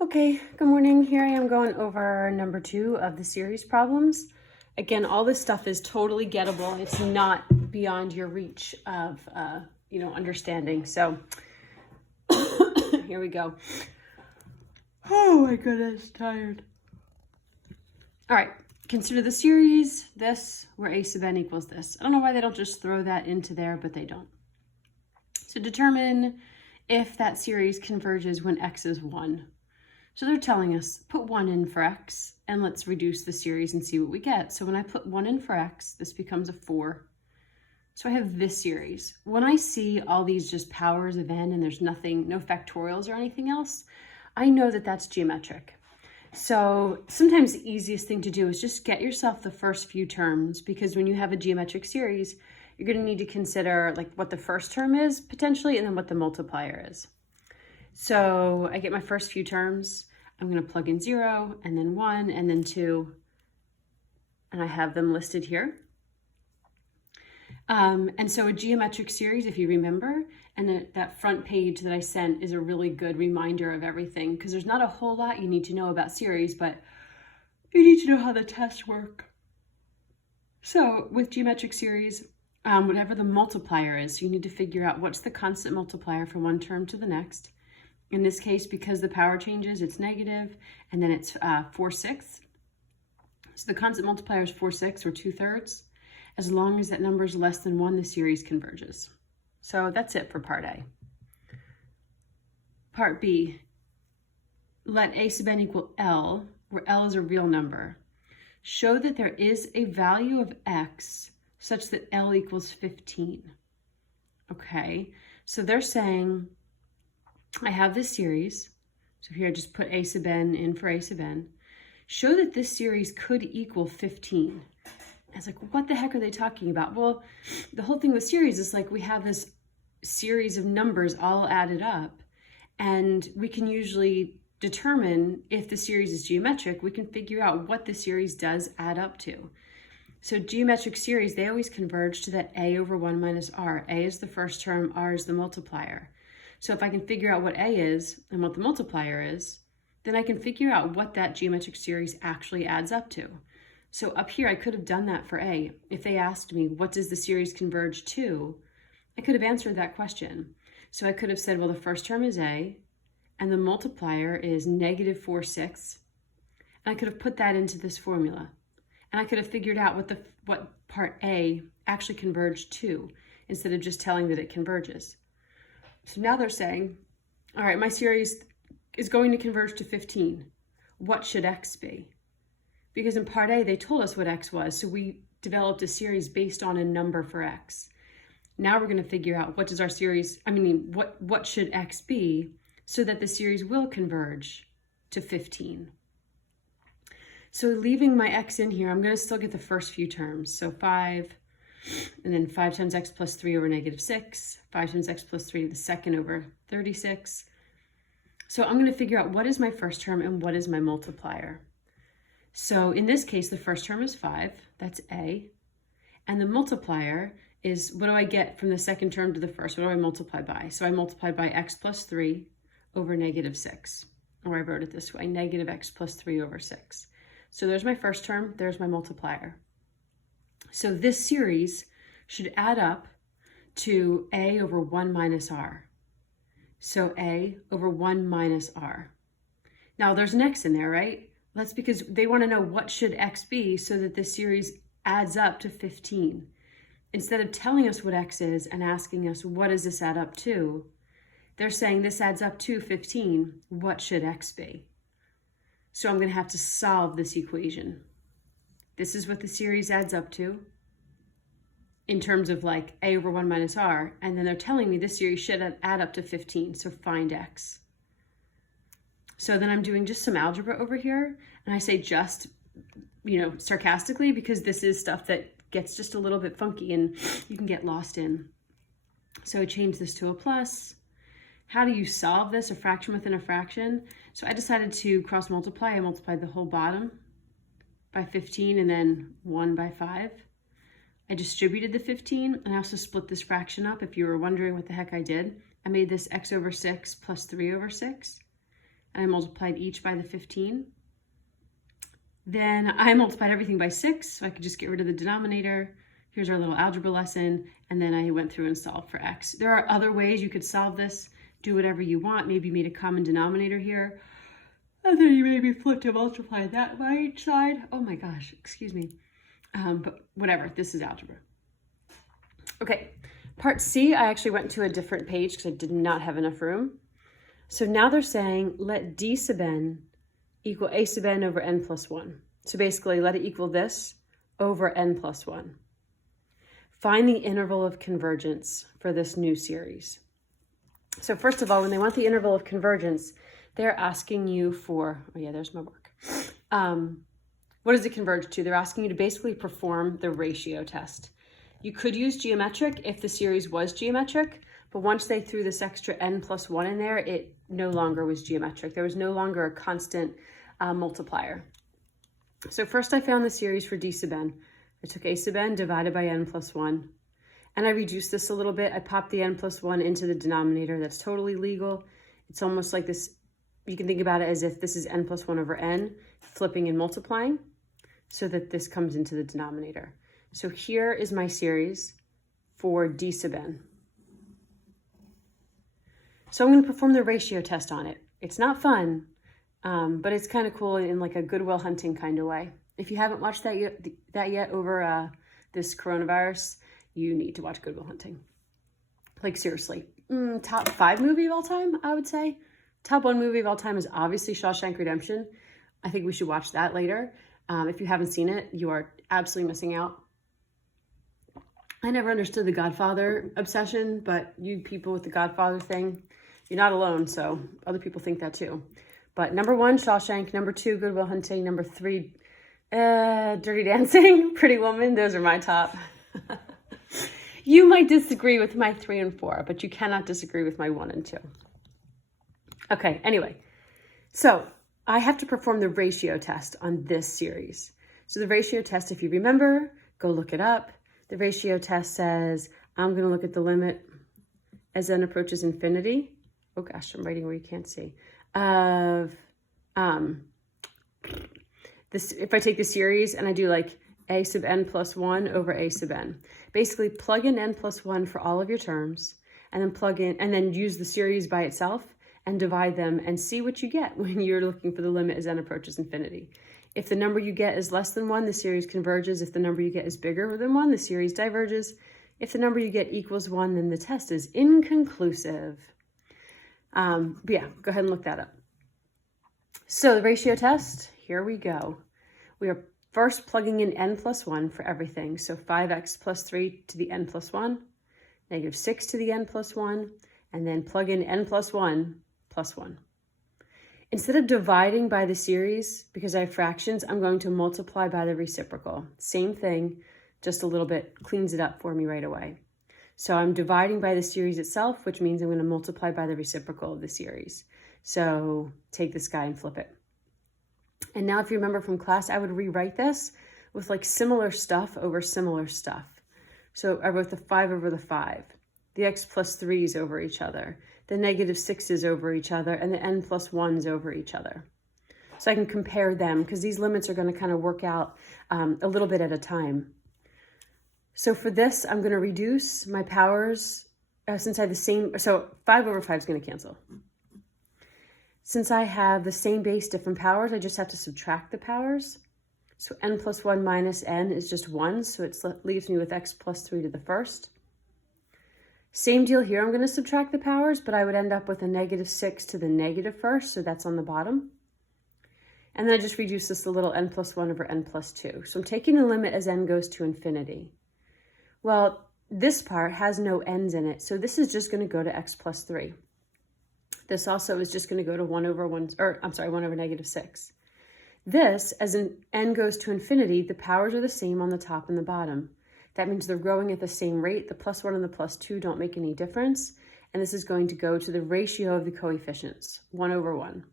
Okay, good morning. Here I am going over number 2 of the series problems. Again, all this stuff is totally gettable. It's not beyond your reach of, understanding. So here we go. Oh my goodness, tired. All right, consider the series this, where a sub n equals this. I don't know why they don't just throw that into there, but they don't. So determine if that series converges when x is 1. So they're telling us, put 1 in for x, and let's reduce the series and see what we get. So when I put 1 in for x, this becomes a 4. So I have this series. When I see all these just powers of n and there's nothing, no factorials or anything else, I know that that's geometric. So sometimes the easiest thing to do is just get yourself the first few terms, because when you have a geometric series, you're going to need to consider like what the first term is potentially and then what the multiplier is. So I get my first few terms. I'm going to plug in 0 and then 1 and then 2. And I have them listed here. And so a geometric series, if you remember, and that front page that I sent is a really good reminder of everything, because there's not a whole lot you need to know about series, but you need to know how the tests work. So with geometric series, whatever the multiplier is, you need to figure out what's the constant multiplier from one term to the next. In this case, because the power changes, it's negative, and then it's 4/6. So the constant multiplier is 4/6, or 2/3. As long as that number is less than 1, the series converges. So that's it for part A. Part B, let a sub n equal L, where L is a real number. Show that there is a value of x such that L equals 15. Okay, so they're saying, I have this series, so here I just put a sub n in for a sub n. Show that this series could equal 15. I was like, what the heck are they talking about? Well, the whole thing with series is like we have this series of numbers all added up, and we can usually determine if the series is geometric. We can figure out what the series does add up to. So geometric series, they always converge to that a over 1 minus r. A is the first term, r is the multiplier. So if I can figure out what a is and what the multiplier is, then I can figure out what that geometric series actually adds up to. So up here, I could have done that for a. If they asked me, what does the series converge to? I could have answered that question. So I could have said, well, the first term is a, and the multiplier is negative 4/6. And I could have put that into this formula. And I could have figured out what part A actually converged to, instead of just telling that it converges. So now they're saying, all right, my series is going to converge to 15. What should x be? Because in part A, they told us what x was, so we developed a series based on a number for x. Now we're going to figure out what does our series, what should x be so that the series will converge to 15. So leaving my x in here, I'm going to still get the first few terms. So 5, and then 5 times x plus 3 over negative 6, 5 times x plus 3 to the second over 36. So I'm going to figure out what is my first term and what is my multiplier. So in this case, the first term is 5, that's a, and the multiplier is, what do I get from the second term to the first? What do I multiply by? So I multiplied by x plus 3 over negative 6, or I wrote it this way, negative x plus 3 over 6. So there's my first term, there's my multiplier. So this series should add up to a over 1 minus r. So a over 1 minus r. Now there's an x in there, right? That's because they want to know what should x be so that this series adds up to 15. Instead of telling us what x is and asking us what does this add up to, they're saying this adds up to 15. What should x be? So I'm going to have to solve this equation. This is what the series adds up to in terms of like a over 1 minus r, and then they're telling me this series should add up to 15, so find x. So then I'm doing just some algebra over here, and I say just, sarcastically, because this is stuff that gets just a little bit funky and you can get lost in. So I change this to a plus. How do you solve this, a fraction within a fraction? So I decided to cross multiply. I multiplied the whole bottom by 15 and then 1 by 5. I distributed the 15, and I also split this fraction up. If you were wondering what the heck I did, I made this x over 6 plus 3 over 6. and I multiplied each by the 15. Then I multiplied everything by 6, so I could just get rid of the denominator. Here's our little algebra lesson, and then I went through and solved for x. There are other ways you could solve this. Do whatever you want. Maybe you made a common denominator here, and then you maybe flip to multiply that by each side. Oh my gosh, excuse me. But whatever, this is algebra. Okay, part C, I actually went to a different page because I did not have enough room. So now they're saying, let D sub n equal A sub n over n plus 1. So basically, let it equal this over n plus 1. Find the interval of convergence for this new series. So first of all, when they want the interval of convergence, they're asking you for, oh yeah, there's my mark. What does it converge to? They're asking you to basically perform the ratio test. You could use geometric if the series was geometric, but once they threw this extra n plus 1 in there, it no longer was geometric. There was no longer a constant multiplier. So first I found the series for D sub n. I took A sub n divided by n plus 1, and I reduced this a little bit. I popped the n plus 1 into the denominator. That's totally legal. It's almost like this, you can think about it as if this is n plus 1 over n, flipping and multiplying, so that this comes into the denominator. So here is my series for D sub n. So I'm going to perform the ratio test on it. It's not fun, but it's kind of cool in like a Good Will Hunting kind of way. If you haven't watched that yet over this coronavirus, you need to watch Good Will Hunting. Like seriously, top 5 movie of all time, I would say. Top 1 movie of all time is obviously Shawshank Redemption. I think we should watch that later. If you haven't seen it, you are absolutely missing out. I never understood the Godfather obsession, but you people with the Godfather thing, you're not alone, so other people think that too. But number 1, Shawshank. Number 2, Good Will Hunting. Number 3, Dirty Dancing, Pretty Woman. Those are my top. You might disagree with my 3 and 4, but you cannot disagree with my 1 and 2. Okay, anyway. So I have to perform the ratio test on this series. So the ratio test, if you remember, go look it up. The ratio test says, I'm going to look at the limit as n approaches infinity. Oh gosh, I'm writing where you can't see. Of this, if I take the series and I do like a sub n plus 1 over a sub n. Basically plug in n plus 1 for all of your terms, and then plug in, and then use the series by itself and divide them and see what you get when you're looking for the limit as n approaches infinity. If the number you get is less than 1, the series converges. If the number you get is bigger than 1, the series diverges. If the number you get equals 1, then the test is inconclusive. But yeah, go ahead and look that up. So the ratio test, here we go. We are first plugging in n plus 1 for everything. So 5x plus 3 to the n plus 1, negative 6 to the n plus 1, and then plug in n plus 1 plus 1. Instead of dividing by the series, because I have fractions, I'm going to multiply by the reciprocal. Same thing, just a little bit cleans it up for me right away. So I'm dividing by the series itself, which means I'm going to multiply by the reciprocal of the series. So take this guy and flip it. And now if you remember from class, I would rewrite this with like similar stuff over similar stuff. So I wrote the 5 over the 5, the x plus 3's over each other, the negative 6's over each other, and the n plus 1's over each other. So I can compare them because these limits are going to kind of work out a little bit at a time. So for this, I'm going to reduce my powers since I have the same, so 5 over 5 is going to cancel. Since I have the same base, different powers, I just have to subtract the powers. So n plus 1 minus n is just 1, so it leaves me with x plus 3 to the first. Same deal here, I'm going to subtract the powers, but I would end up with a negative 6 to the negative first, so that's on the bottom. And then I just reduce this a little n plus 1 over n plus 2. So I'm taking the limit as n goes to infinity. Well, this part has no n's in it, so this is just going to go to x plus 3. This also is just going to go to 1 over negative 6. This, as n goes to infinity, the powers are the same on the top and the bottom. That means they're growing at the same rate. The plus 1 and the plus 2 don't make any difference. And this is going to go to the ratio of the coefficients, 1 over 1.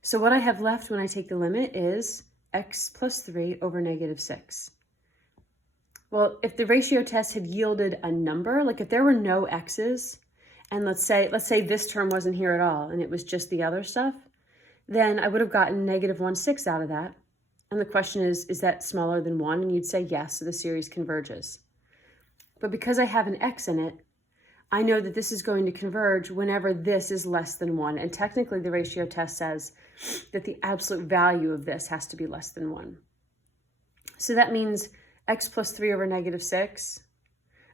So what I have left when I take the limit is x plus 3 over negative 6. Well, if the ratio test had yielded a number, like if there were no x's and let's say this term wasn't here at all and it was just the other stuff, then I would have gotten negative 1/6 out of that. And the question is that smaller than 1? And you'd say yes, so the series converges. But because I have an x in it, I know that this is going to converge whenever this is less than 1. And technically the ratio test says that the absolute value of this has to be less than 1. So that means x plus 3 over negative 6,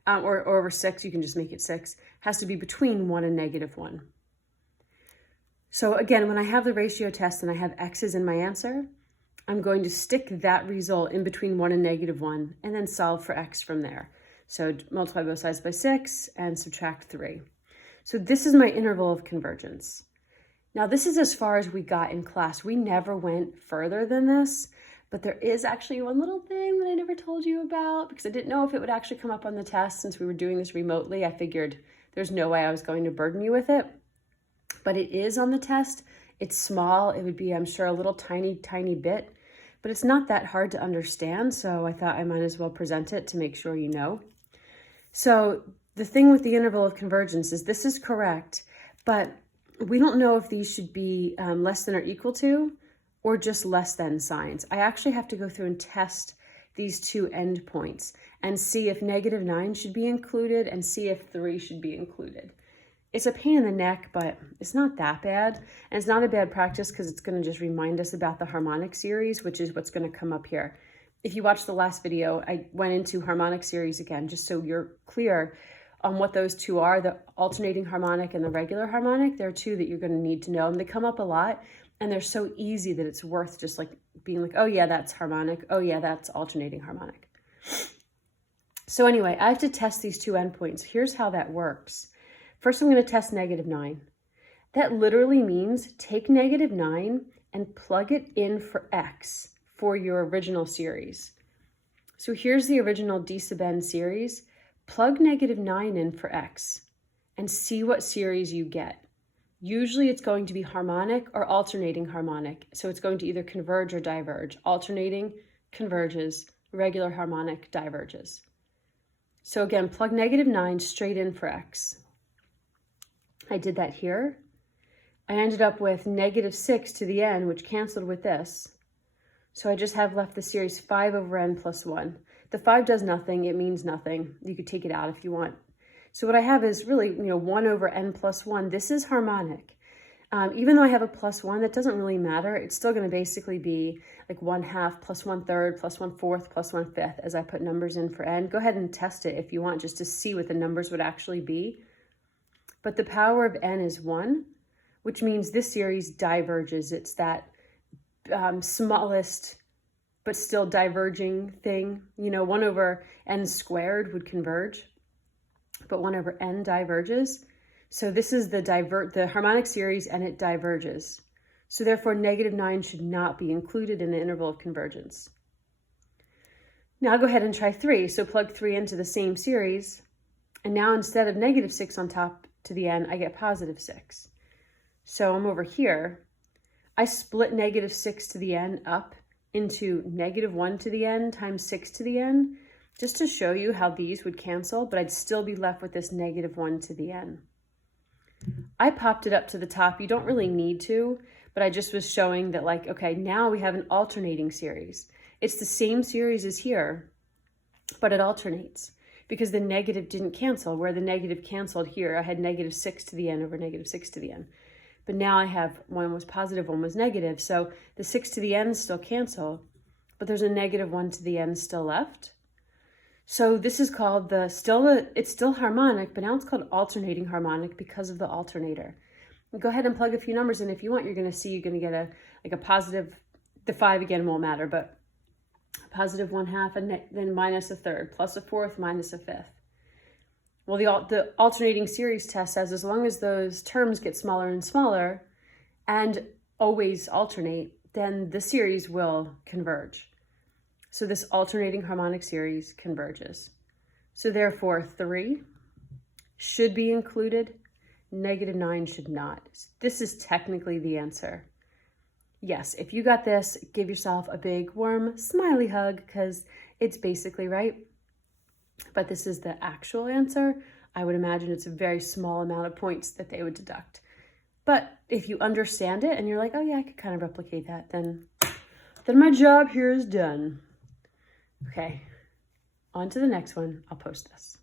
or over 6, you can just make it 6, has to be between 1 and negative 1. So again, when I have the ratio test and I have x's in my answer, I'm going to stick that result in between 1 and negative 1 and then solve for x from there. So multiply both sides by 6 and subtract 3. So this is my interval of convergence. Now this is as far as we got in class. We never went further than this, but there is actually one little thing that I never told you about because I didn't know if it would actually come up on the test since we were doing this remotely. I figured there's no way I was going to burden you with it, but it is on the test. It's small. It would be, I'm sure, a little tiny bit, but it's not that hard to understand. So I thought I might as well present it to make sure you know. So the thing with the interval of convergence is this is correct, but we don't know if these should be less than or equal to or just less than signs. I actually have to go through and test these two endpoints and see if negative 9 should be included and see if 3 should be included. It's a pain in the neck, but it's not that bad. And it's not a bad practice because it's going to just remind us about the harmonic series, which is what's going to come up here. If you watched the last video, I went into harmonic series again, just so you're clear on what those two are, the alternating harmonic and the regular harmonic. There are two that you're going to need to know, and they come up a lot, and they're so easy that it's worth just like being like, oh yeah, that's harmonic. Oh yeah, that's alternating harmonic. So anyway, I have to test these two endpoints. Here's how that works. First, I'm going to test negative 9. That literally means take negative 9 and plug it in for x for your original series. So here's the original d sub n series. Plug negative 9 in for x and see what series you get. Usually it's going to be harmonic or alternating harmonic. So it's going to either converge or diverge. Alternating converges, regular harmonic diverges. So again, plug negative 9 straight in for x. I did that here. I ended up with negative 6 to the n, which canceled with this. So I just have left the series 5 over n plus 1. The 5 does nothing. It means nothing. You could take it out if you want. So what I have is really, 1 over n plus 1. This is harmonic. Even though I have a plus 1, that doesn't really matter. It's still going to basically be like 1/2 plus 1/3 plus 1/4 plus 1/5 as I put numbers in for n. Go ahead and test it if you want, just to see what the numbers would actually be. But the power of n is 1, which means this series diverges. It's that smallest but still diverging thing. 1 over n squared would converge, but 1 over n diverges. So this is the harmonic series, and it diverges. So therefore, negative 9 should not be included in the interval of convergence. Now I'll go ahead and try 3. So plug 3 into the same series, and now instead of negative 6 on top to the n, I get positive 6. So I'm over here. I split negative 6 to the n up into negative 1 to the n times 6 to the n, just to show you how these would cancel, but I'd still be left with this negative 1 to the n. I popped it up to the top. You don't really need to, but I just was showing that, like, okay, now we have an alternating series. It's the same series as here, but it alternates because the negative didn't cancel. Where the negative canceled here, I had negative 6 to the n over negative 6 to the n. But now I have one was positive, one was negative. So the 6 to the n still cancel, but there's a negative 1 to the n still left. So this is called it's still harmonic, but now it's called alternating harmonic because of the alternator. Go ahead and plug a few numbers in if you want. You're going to see you're going to get a positive, the 5 again won't matter, but positive 1/2 and then minus a third, plus a fourth, minus a fifth. Well, the alternating series test says as long as those terms get smaller and smaller and always alternate, then the series will converge. So this alternating harmonic series converges. So therefore 3 should be included, negative 9 should not. This is technically the answer. Yes, if you got this, give yourself a big warm smiley hug because it's basically right. But this is the actual answer. I would imagine it's a very small amount of points that they would deduct. But if you understand it and you're like, oh yeah, I could kind of replicate that, then my job here is done. Okay, on to the next one. I'll post this.